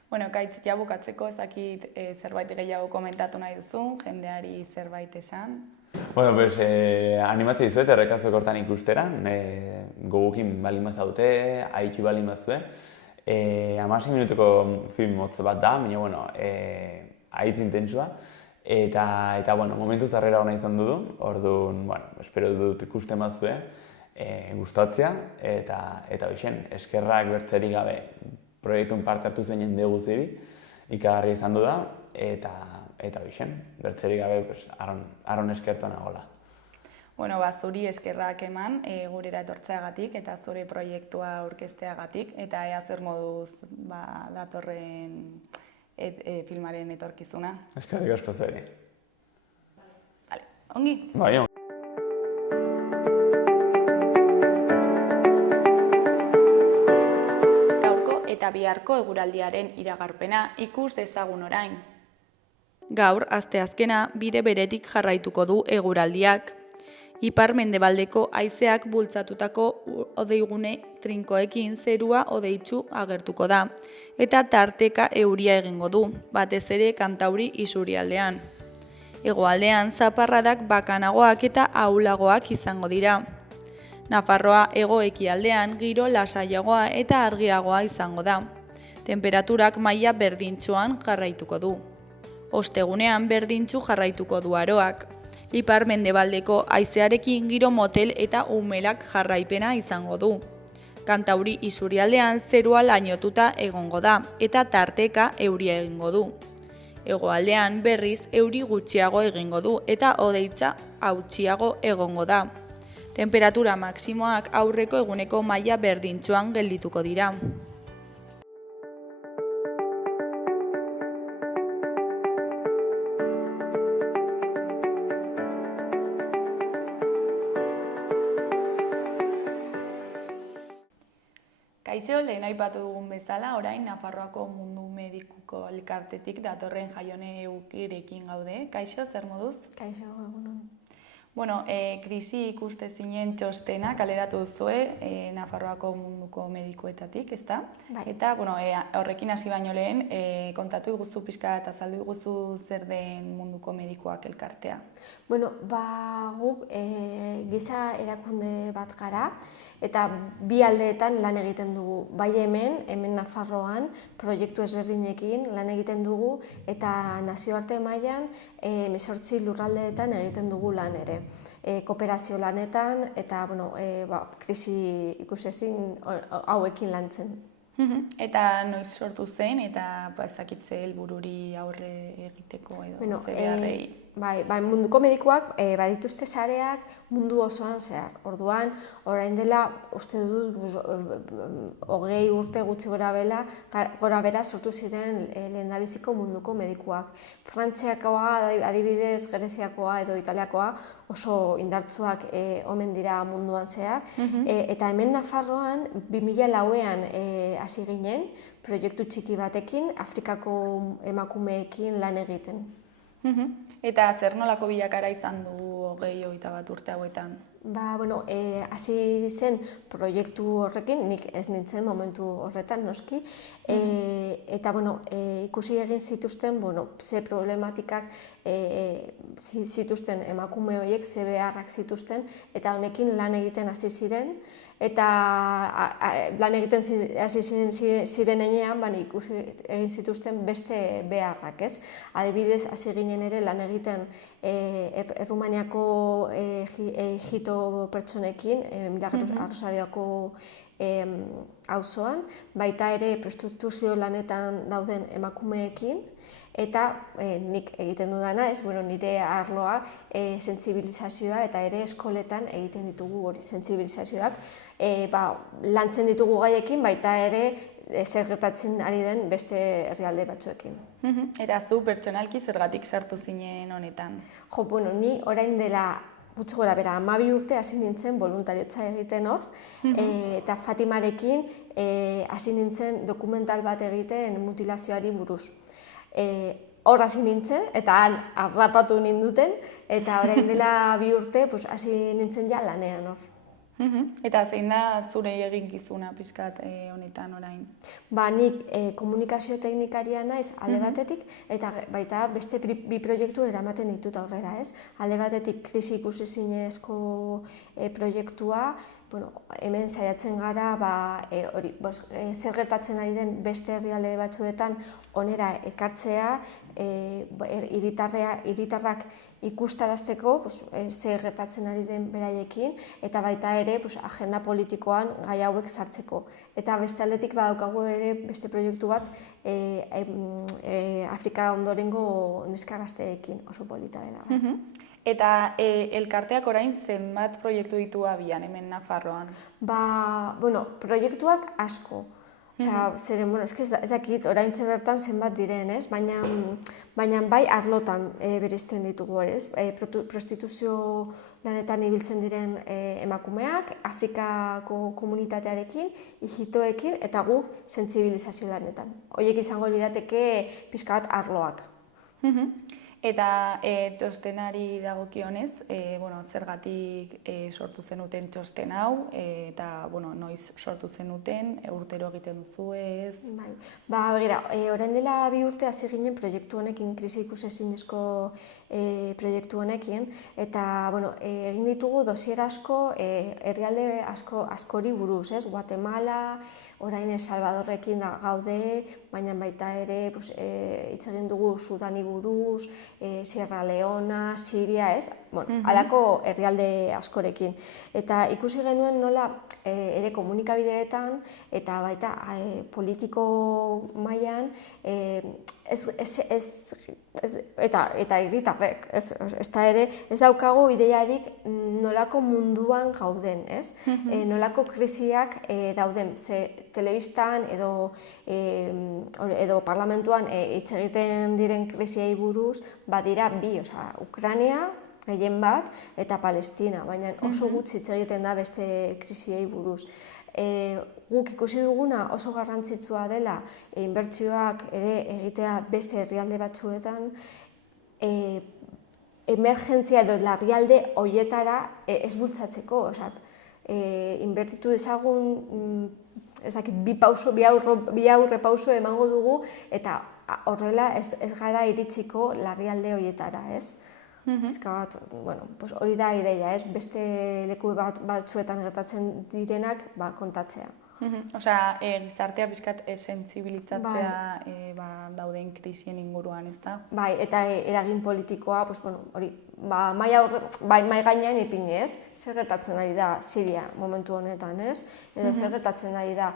Kaitz, ja bukatzeko, ez dakit zerbait gehiago komentatu nahi duzun, jendeari zerbait esan? Animatzea dizuet, errekazok hortan ikustera, gogukin balin bazadute, haitxu balin bazue. 16 minutuko film motz bat da, baina, haitz intentsua. Eta, momentuz harrera hona izan dudu, orduan, espero dut ikusten bazue, gustatzea, eta hoxen, eskerrak bertzerik gabe proiektun parte hartu zuen jende guziri, ikagarria izan du da, eta hoxen, bertzerik gabe arron eskertu nagola. Zuri eskerrak eman gurera etortzeagatik eta zure proiektua aurkezteagatik, eta ea zer moduz datorren filmaren etorkizuna. Eskerrik asko zueri. Ongi? Bai, ongi. Eta biharko eguraldiaren iragarpena ikus dezagun orain. Gaur, asteazkena, bide beretik jarraituko du eguraldiak. Ipar-mendebaldeko haizeak bultzatutako hodeigune trinkoekin zerua hodeitsu agertuko da, eta tarteka euria egingo du, batez ere Kantauri isurialdean. Hegoaldean zaparradak bakanagoak eta ahulagoak izango dira. Nafarroa hego-ekialdean giro lasaiagoa eta argiagoa izango da. Tenperaturak maila berdintsuan jarraituko du. Ostegunean berdintsu jarraituko du aroak. Ipar-mendebaldeko haizearekin giro motel eta umelak jarraipena izango du. Kantauri isurialdean zerua lainotuta egongo da eta tarteka euria egingo du. Hegoaldean berriz euri gutxiago egingo du eta hodeitza hautsiago egongo da. Temperatura maksimoak aurreko eguneko maila berdintsuan geldituko dira. Kaixo, lehen aipatu dugun bezala, orain Nafarroako Mundu Medikuko elkartetik datorren Jaione Eukirekin gaude. Kaixo, zer moduz? Kaixo, egunon. Bueno, krisi ikustezinen txostena kaleratu duzue Nafarroako Munduko Medikuetatik, ezta? Bai. Eta, horrekin hasi baino lehen, kontatu iguzu pixka eta azaldu iguzu zer den Munduko Medikuak elkartea. Bueno, guk giza erakunde bat gara, eta bi aldeetan lan egiten dugu. Bai hemen Nafarroan, proiektu ezberdinekin lan egiten dugu, eta nazioarte mailan 18 lurraldeetan egiten dugu lan ere. Kooperazio lanetan, eta krisi ikusezin hauekin lantzen. Eta noiz sortu zen, eta ez dakitze helbururi aurre egiteko edo beharrei? Bai, Munduko Medikuak badituzte sareak mundu osoan zehar. Orduan, orain dela, uste dut, 20 urte gutxi gora bera sortu ziren lehendabiziko Munduko Medikuak. Frantziakoa, adibidez, Greziakoa edo Italiakoa oso indartsuak omen dira munduan zehar. Eta hemen Nafarroan, 2004an hasi ginen, proiektu txiki batekin, Afrikako emakumeekin lan egiten. Eta zer nolako bilakara izan du 20-21 urte hauetan? Hasi zen proiektu horrekin, nik ez nintzen momentu horretan, noski. Eta, ikusi egin zituzten, ze problematikak zituzten emakume horiek, ze beharrak zituzten, eta honekin lan egiten hasi ziren. Eta lan egiten hasi ziren enean, ikusi egin zituzten beste beharrak, ez? Adibidez, hasi ginen ere lan egiten Errumaniako ejito pertsonekin, Arrosadiako auzoan, baita ere prostituzio lanetan dauden emakumeekin, eta nik egiten dudana, nire arloa sentsibilizazioa eta ere eskoletan egiten ditugu hori sentsibilizazioak. Lantzen ditugu gaiekin, baita ere zer gertatzen ari den beste herrialde batzuekin. Eta zu pertsonalki zergatik sartu zinen honetan? Ni orain dela gutxi gora bera 12 urte hasi nintzen boluntariotza egiten hor, eta Fatimarekin hasi nintzen dokumental bat egiten mutilazioari buruz. Hor hasi nintzen, eta han harrapatu ninduten, eta orain dela 2 urte hasi nintzen ja lanean hor. Eta zein da zure eginkizuna pixkat honetan orain? Nik komunikazio teknikaria naiz alde batetik, eta baita beste bi proiektu eramaten ditut aurrera, ez? Alde batetik krisi ikusezinezko proiektua, hemen saiatzen gara zer gertatzen ari den beste herrialde batzuetan onera ekartzea, hiritarrak ikustarazteko zer gertatzen ari den beraiekin, eta baita ere agenda politikoan gai hauek sartzeko. Eta beste aldetik badaukagu ere beste proiektu bat Afrika ondorengo neska gazteekin, oso polita dela. Eta elkarteak orain zenbat proiektu ditu abian hemen Nafarroan? Proiektuak asko. Ez dakit oraintxe bertan zenbat diren, ez? Baina bai arlotan bereizten ditugu, ez? Prostituzio lanetan ibiltzen diren emakumeak, Afrikako komunitatearekin, ijitoekin, eta guk sentsibilizazio lanetan. Horiek izango lirateke pixka bat arloak. Eta txostenari dagokionez, zergatik sortu zenuten txosten hau, eta noiz sortu zenuten, urtero egiten duzu ez? Orain dela 2 urte hasi ginen proiektu honekin, krisi ikusezinezko proiektu honekin, eta egin ditugu dosier asko, herrialde askori buruz, ez? Guatemala, orain Salvadorrekin gaude, baina baita ere hitz egin dugu Sudani buruz, Sierra Leona, Siria, ez? Halako herrialde askorekin. Eta ikusi genuen nola ere komunikabideetan eta baita politiko mailan eta herritarrek, ez da ere, ez daukagu ideiarik nolako munduan gauden, ez? Nolako krisiak dauden, ze telebistan edo parlamentuan hitz egiten diren krisiei buruz, badira bi, Ukraina, gehien bat, eta Palestina, baina oso gutxi hitz egiten da beste krisiei buruz. Guk ikusi duguna oso garrantzitsua dela inbertsioak ere egitea beste herrialde batzuetan, emergentzia edo larrialde horietara ez bultzatzeko, inbertitu dezagun, bi aurre pauso emango dugu, eta horrela ez gara iritsiko larrialde horietara, ez? Hori da ideia, ez? Beste leku batzuetan gertatzen direnak kontatzea. Gizartea pixkat sentsibilizatzea dauden krisien inguruan, ez da? Bai, eta eragin politikoa, hori, mai gainean ipinez, zer gertatzen ari da Siria momentu honetan, ez? Edo zer gertatzen ari da,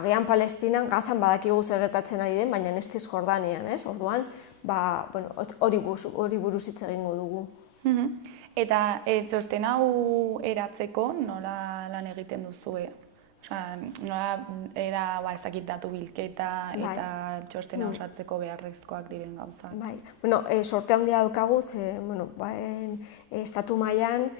agian Palestinan, Gazan badakigu zer gertatzen ari den, baina ez Cisjordanian, ez? Orduan, hori buruz hitz egingo dugu. Eta txosten hau eratzeko nola lan egiten duzue? Nola ez dakit datu bilketa eta txostena osatzeko beharrezkoak diren gauzak? Bai, sorte handia daukagu, estatu mailan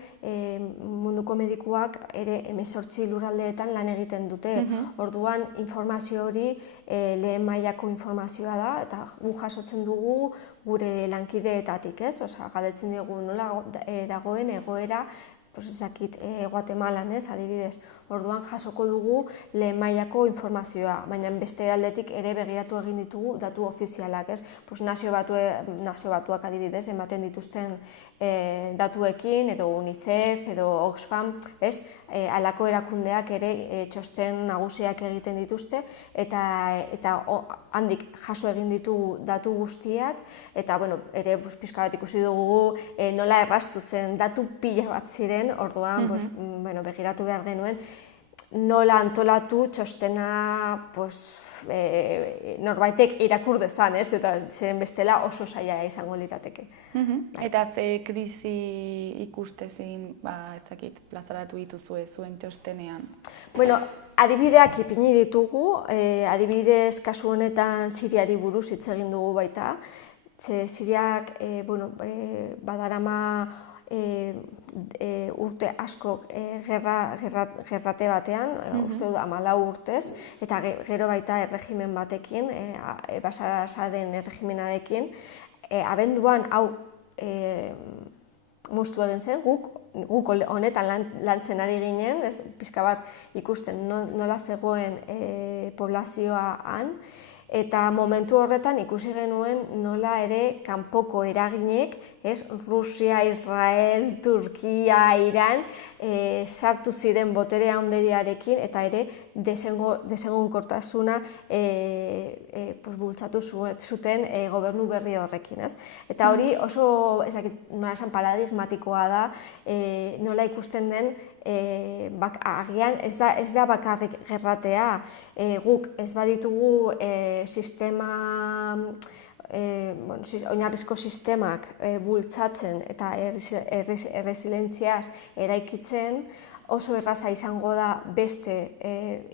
munduko medikuak ere 18 lurraldeetan lan egiten dute. Orduan, informazio hori lehen mailako informazioa da, eta gu jasotzen dugu gure lankideetatik, ez? Galdetzen dugu nola dagoen egoera, Guatemalan, adibidez. Orduan jasoko dugu lehen mailako informazioa, baina beste aldetik ere begiratu egin ditugu datu ofizialak, ez? Nazio Batuak adibidez, ematen dituzten datuekin, edo UNICEF, edo Oxfam, ez? Halako erakundeak ere txosten nagusiak egiten dituzte, eta handik jaso egin ditugu datu guztiak, eta ere pixka bat ikusi dugu nola erraztu zen datu pila bat ziren, orduan begiratu behar genuen, nola antolatu txostena norbaitek irakur dezan, eta zeren bestela oso zaila izango lirateke. Eta ze krisi ikustezin, ez dakit, plazaratu dituzue zuen txostenean? Adibideak ipini ditugu, adibidez kasu honetan Siriari buruz hitz egin dugu baita, Siriak badarama urte asko gerrate batean, uste dut 14 urtez, eta gero baita erregimen batekin, Bashar al-Assaden erregimenarekin, abenduan hau moztu egin zen, guk honetan lantzen ari ginen, pixka bat ikusten nola zegoen poblazioa han, eta momentu horretan ikusi genuen nola ere kanpoko eraginek, Rusia, Israel, Turkia, Iran, sartu ziren botere handeriarekin eta ere desegonkortasuna bultzatu zuten gobernu berri horrekin. Eta hori oso paradigmatikoa da, nola ikusten den, agian ez da bakarrik gerratea, guk ez baditugu oinarrizko sistemak bultzatzen eta erresilentziaz eraikitzen, oso erraza izango da beste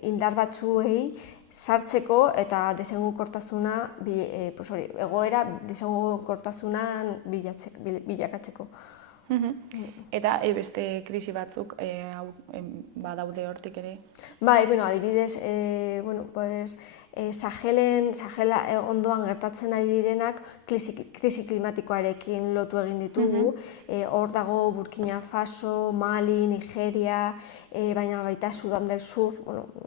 indar batzuei sartzeko eta egoera desegonkortasunan bilakatzeko. Eta beste krisi batzuk badaude hortik ere? Bai, adibidez, Sahela ondoan gertatzen ari direnak krisi klimatikoarekin lotu egin ditugu. Hor dago Burkina Faso, Mali, Nigeria, baina baita Sudan del Sur,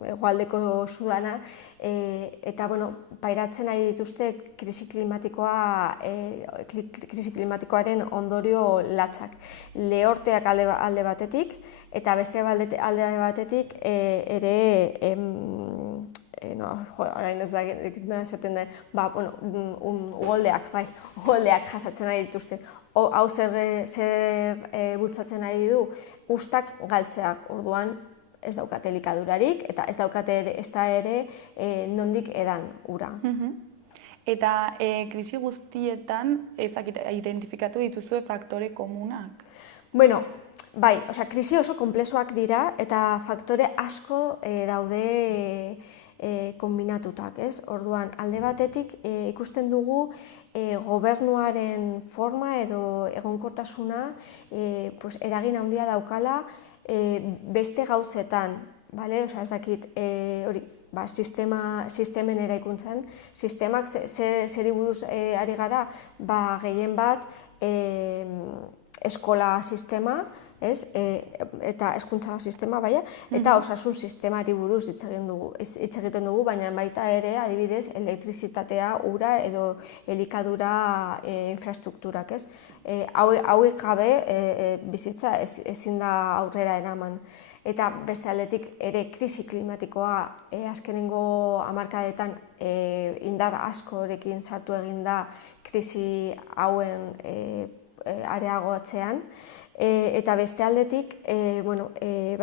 hegoaldeko Sudana, eta pairatzen ari dituzte krisi klimatikoaren ondorio latzak. Lehorteak alde batetik, eta beste alde batetik ere orain ez da esaten den, ugoldeak jasatzen ari dituzte. Hau zer bultzatzen ari du, uztak galtzeak, orduan ez daukate elikadurarik eta ez daukate ez da ere nondik edan ura. Eta krisi guztietan identifikatu dituzue faktore komunak? Bueno, bai, krisi oso konplexuak dira eta faktore asko daude kombinatutak, ez? Orduan, alde batetik ikusten dugu gobernuaren forma edo egonkortasuna eragin handia daukala beste gauzetan, bale? Ez dakit, hori, sistemen eraikuntzan, sistemak zeri buruz ari gara, gehien bat eskola sistema, eta hezkuntza sistema, eta osasun sistemari buruz hitz egiten dugu, baina baita ere, adibidez, elektrizitatea, ura edo elikadura infrastrukturak, ez? Hauek gabe bizitza ezin da aurrera eraman. Eta beste aldetik ere krisi klimatikoa azkenengo hamarkadetan indar askorekin sartu egin da krisi hauen areagotzean. Eta beste aldetik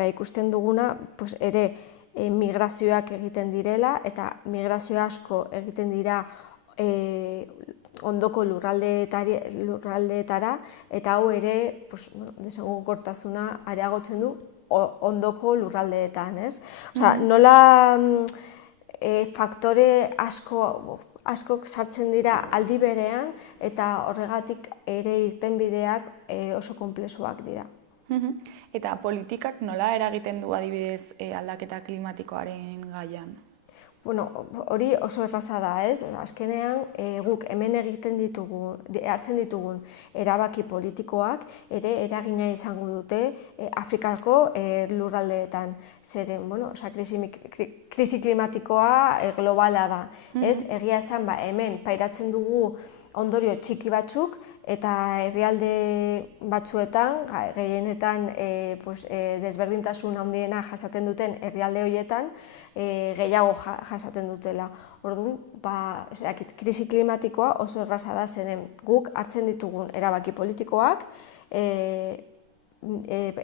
ikusten duguna ere migrazioak egiten direla eta migrazio asko egiten dira ondoko lurraldeetara eta hau ere desegonkortasuna areagotzen du ondoko lurraldeetan, ez? Nola faktore askok sartzen dira aldi berean eta horregatik ere irtenbideak oso konplexuak dira. Eta politikak nola eragiten du adibidez aldaketa klimatikoaren gaian? Hori oso erraza da, ez? Azkenean, guk hemen hartzen ditugun erabaki politikoak ere eragina izango dute Afrikako lurraldeetan. Zeren, krisi klimatikoa globala da, ez? Egia esan, hemen pairatzen dugu ondorio txiki batzuk, eta herrialde batzuetan, gehienetan desberdintasun handiena jasaten duten herrialde horietan, gehiago jasaten dutela. Orduan, krisi klimatikoa oso erraza da zeren guk hartzen ditugun erabaki politikoak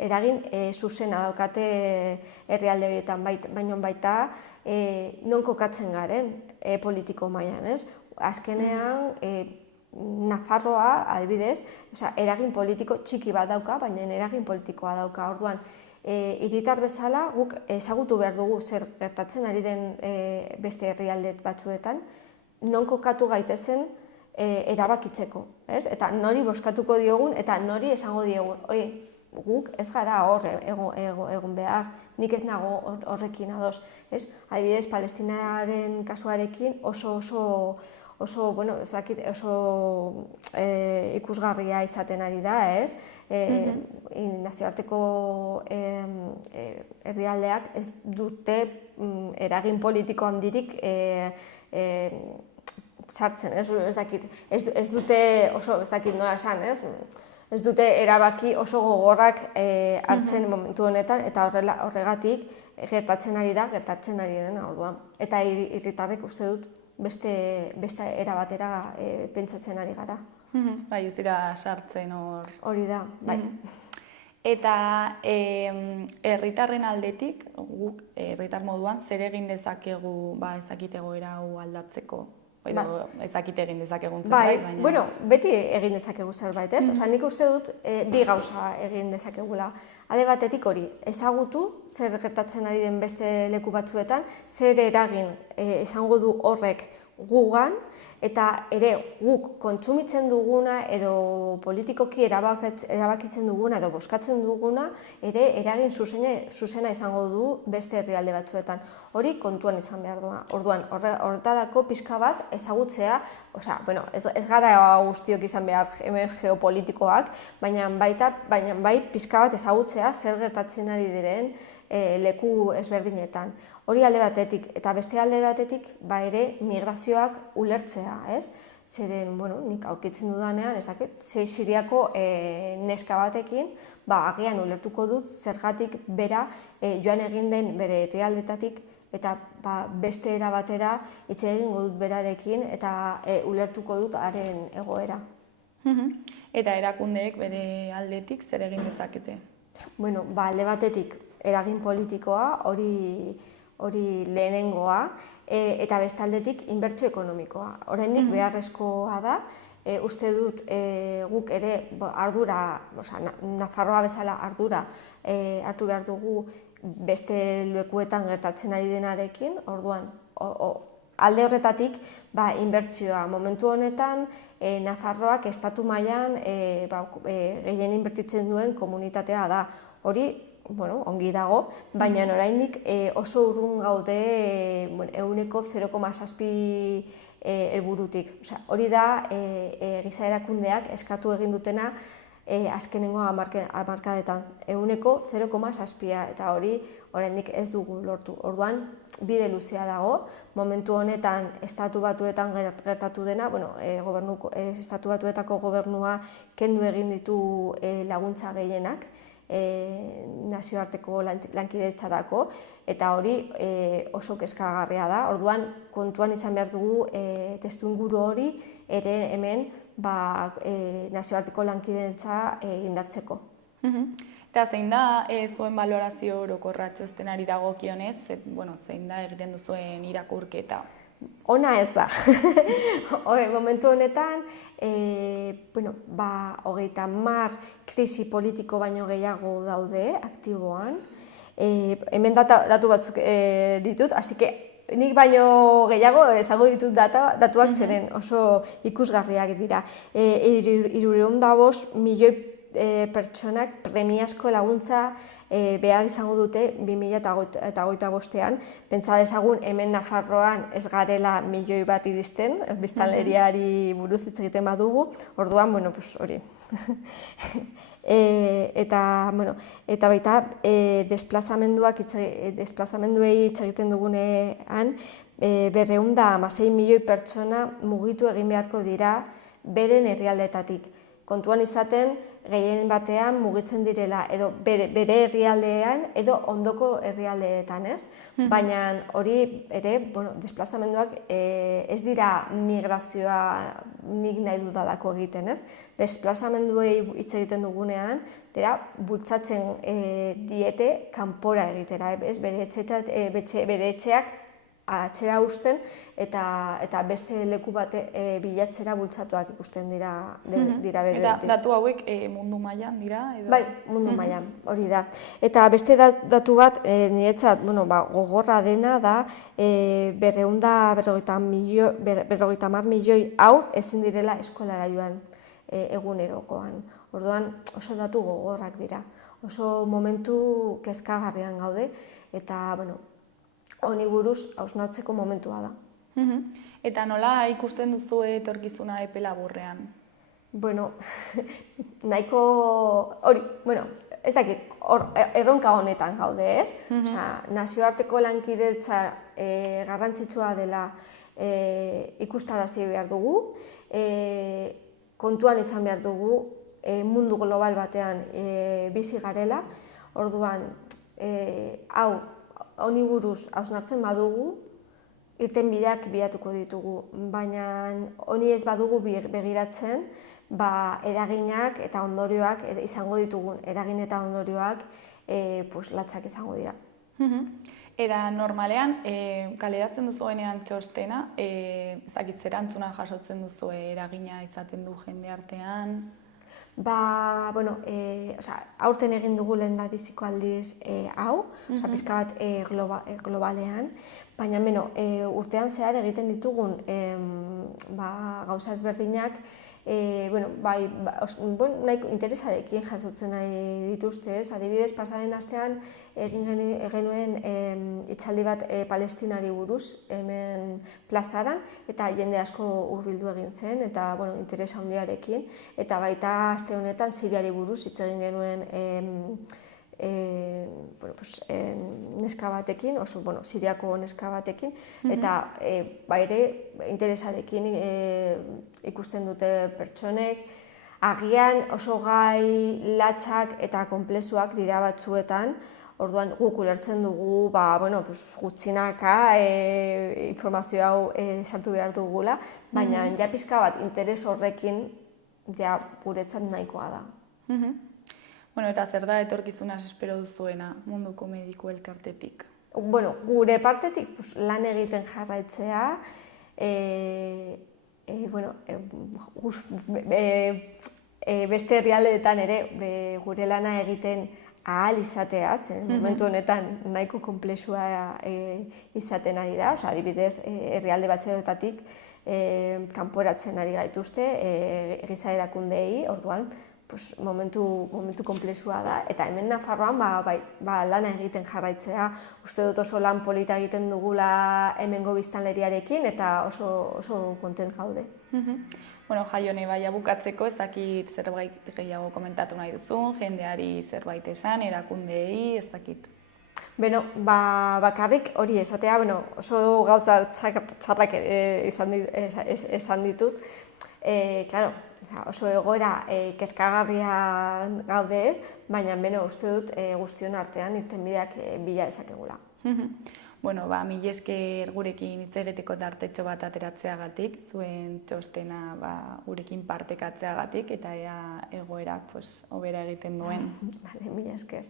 eragin zuzena daukate herrialde horietan, baina baita non kokatzen garen politiko mailan, ez? Azkenean, Nafarroa, adibidez, eragin politiko txiki bat dauka, baina eragin politikoa dauka. Orduan, hiritar bezala guk ezagutu behar dugu zer gertatzen ari den beste herrialde batzuetan, non kokatu gaitezen erabakitzeko, ez? Eta nori bozkatuko diogun eta nori esango diogun, guk ez gara hor egon behar, nik ez nago horrekin ados, ez? Adibidez, Palestinaren kasuarekin oso ikusgarria izaten ari da, ez? Nazioarteko herrialdeak ez dute eragin politiko handirik sartzen, ez dute oso, ez dakit nola esan, ez? Ez dute erabaki oso gogorrak hartzen momentu honetan, eta horregatik gertatzen ari dena orduan. Eta herritarrek uste dut beste era batera pentsatzen ari gara. Bai, ez dira sartzen hor. Hori da, bai. Eta herritarren aldetik, guk herritar moduan, zer egin dezakegu ezakit egoera hau aldatzeko? Edo ezakit egin dezakegun zerbait, baina... Bueno, beti egin dezakegu zerbait, ez? Nik uste dut bi gauza egin dezakegula. Alde batetik hori, ezagutu zer gertatzen ari den beste leku batzuetan, zer eragin izango du horrek gugan, eta ere guk kontsumitzen duguna edo politikoki erabakitzen duguna edo bozkatzen duguna ere eragin zuzena izango du beste herrialde batzuetan. Hori kontuan izan behar dugu. Orduan, horretarako pixka bat ezagutzea, ez gara guztiok izan behar hemen geopolitikoak, baina bai pixka bat ezagutzea zer gertatzen ari diren leku ezberdinetan. Hori alde batetik, eta beste alde batetik, ere migrazioak ulertzea, ez? Zeren, nik aurkitzen dudanean, Siriako neska batekin, agian ulertuko dut zergatik bera joan egin den bere herrialdetatik, eta beste era batera hitz egingo dut berarekin, eta ulertuko dut haren egoera. Eta erakundeek bere aldetik zer egin dezakete? Alde batetik eragin politikoa, hori hori lehenengoa, eta bestaldetik inbertsio ekonomikoa. Oraindik beharrezkoa da, uste dut guk ere ardura, Nafarroa bezala ardura hartu behar dugu beste lekuetan gertatzen ari denarekin, orduan alde horretatik inbertsioa. Momentu honetan Nafarroak estatu mailan gehien inbertitzen duen komunitatea da. Hori ongi dago, baina oraindik oso urrun gaude 0,7 helburutik. Hori da giza erakundeak eskatu egin dutena azkenengo hamarkadetan, 0,7, eta hori oraindik ez dugu lortu. Orduan, bide luzea dago, momentu honetan Estatu Batuetan gertatu dena, Estatu Batuetako gobernua kendu egin ditu laguntza gehienak, nazioarteko lankidetzarako, eta hori oso kezkagarria da. Orduan, kontuan izan behar dugu testuinguru hori ere hemen nazioarteko lankidetza indartzeko. Eta zein da zuen balorazio orokorra txostenari dagokionez, zein da egiten duzuen irakurketa? Ona ez da. Momentu honetan, 30 krisi politiko baino gehiago daude aktiboan. Hemen datu batzuk ditut, hasi que nik baino gehiago ezago ditut datuak zeren oso ikusgarriak dira. 305 milioi pertsonak premiazko laguntza behar izango dute 2025ean. Pentsa dezagun hemen Nafarroan ez garela milioi bat iristen, biztanleriari buruz hitz egiten badugu, orduan, hori. Eta baita desplazamenduei hitz egiten dugunean 216 milioi pertsona mugitu egin beharko dira beren herrialdeetatik. Kontuan izaten, gehien batean mugitzen direla edo bere herrialdean edo ondoko herrialdeetan, ez? Baina hori ere, desplazamenduak ez dira migrazioa nik nahi dudalako egiten, ez? Desplazamenduei hitz egiten dugunean, bultzatzen diete kanpora egitera, ez? Bere etxeak atzera uzten eta beste leku bate bilatzera bultzatuak ikusten dira bere. Eta datu hauek mundu mailan dira? Bai, mundu mailan, hori da. Eta beste datu bat, niretzat, gogorra dena da, 250 milioi haur ezin direla eskolara joan egunerokoan. Orduan oso datu gogorrak dira. Oso momentu kezkagarrian gaude, eta, honi buruz hausnartzeko momentua da. Eta nola ikusten duzu etorkizuna epe laburrean? Nahiko hori, ez dakit, erronka honetan gaude, ez? Nazioarteko lankidetza garrantzitsua dela ikustarazi behar dugu, kontuan izan behar dugu mundu global batean bizi garela, orduan, honi buruz hausnartzen badugu, irtenbideak bilatuko ditugu, baina honi ez badugu begiratzen, eraginak eta ondorioak izango ditugun, eragin eta ondorioak latzak izango dira. Eta normalean, kaleratzen duzuenean txostena, erantzuna jasotzen duzu eragina izaten du jende artean? Aurten egin dugu lehendabiziko aldiz hau, pixka bat globalean, baina urtean zehar egiten ditugun gauza ezberdinak nahiko interesarekin jasotzen nahi dituzte, adibidez, pasaden astean egin genuen hitzaldi bat Palestinari buruz hemen plazaran, eta jende asko hurbildu egin zen, eta interes handiarekin, eta baita aste honetan Siriari buruz hitz egin genuen neska batekin, Siriako neska batekin, eta ere interesarekin ikusten dute pertsonek, agian oso gai latzak eta konplexuak dira batzuetan, orduan guk ulertzen dugu, gutxinaka informazio hau sartu behar dugula, baina ja pixka bat interes horrekin guretzat nahikoa da. Eta zer da etorkizunaz espero duzuena munduko mediku elkartetik? gure partetik lan egiten jarraitzea, beste herrialdeetan ere gure lana egiten ahal izatea, zen momentu honetan nahiko konplexua izaten ari da, adibidez, herrialde batzuetatik kanporatzen ari gaituzte giza erakundeei, orduan momentu konplexua da, eta hemen Nafarroan lana egiten jarraitzea, uste dut oso lan polita egiten dugula hemengo biztanleriarekin, eta oso kontent gaude. Jaione, baina bukatzeko, ez dakit zerbait gehiago komentatu nahi duzun, jendeari zerbait esan, erakundeei, ez dakit. Bakarrik hori esatea, oso gauza txarrak esan ditut. Claro, oso egoera kezkagarria gaude, baina uste dut guztion artean irtenbideak bila dezakegula. Mila esker gurekin hitz egiteko tartetxo bat ateratzeagatik, zuen txostena gurekin partekatzeagatik, eta ea egoerak hobera egiten duen. Mila esker.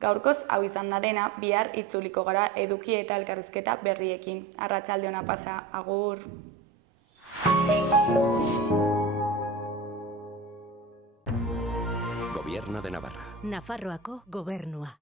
Gaurkoz hau izan da dena, bihar itzuliko gara eduki eta elkarrizketa berriekin. Arratsalde ona pasa, agur! Gobierno de Navarra. Nafarroako gobernua.